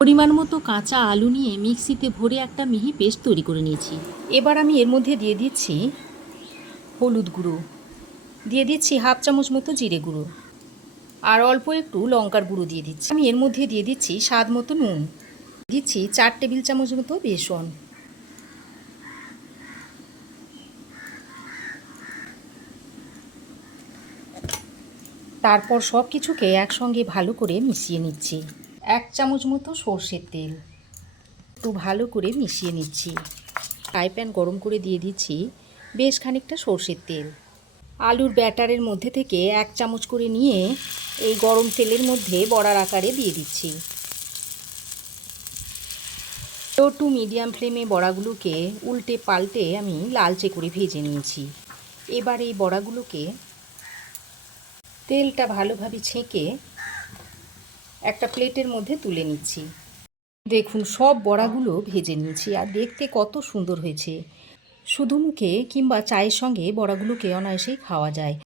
পরিমাণ মতো কাঁচা আলু নিয়ে মিক্সিতে ভরে একটা মিহি পেস্ট তৈরি করে নিয়েছি। এবার আমি এর মধ্যে দিয়ে দিচ্ছি হলুদ গুঁড়ো, দিয়ে দিচ্ছি হাফ চামচ মতো জিরে গুঁড়ো, আর অল্প একটু লঙ্কার গুঁড়ো দিয়ে দিচ্ছি। আমি এর মধ্যে দিয়ে দিচ্ছি স্বাদ মতো নুন, দিচ্ছি 4 টেবিল চামচ মতো বেসন। তারপর সব কিছুকে একসঙ্গে ভালো করে মিশিয়ে নিচ্ছি। 1 চামচ মতো সর্ষের তেল একটু ভালো করে মিশিয়ে নিচ্ছি। ফ্রাই প্যান গরম করে দিয়ে দিচ্ছি বেশ খানিকটা সর্ষের তেল। আলুর ব্যাটারের মধ্যে থেকে 1 চামচ করে নিয়ে এই গরম তেলের মধ্যে বড়ার আকারে দিয়ে দিচ্ছি। লো টু মিডিয়াম ফ্লেমে বড়াগুলোকে উল্টে পাল্টে আমি লালচে করে ভেজে নিয়েছি। এবার এই বড়াগুলোকে তেলটা ভালোভাবে ছেঁকে একটা প্লেটের মধ্যে তুলে নিচ্ছি। দেখুন সব বড়াগুলো ভেজে নিয়েছি, আর দেখতে কত সুন্দর হয়েছে। শুধু মুখে কিংবা চায়ের সঙ্গে বড়াগুলোকে অনায়াসেই খাওয়া যায়।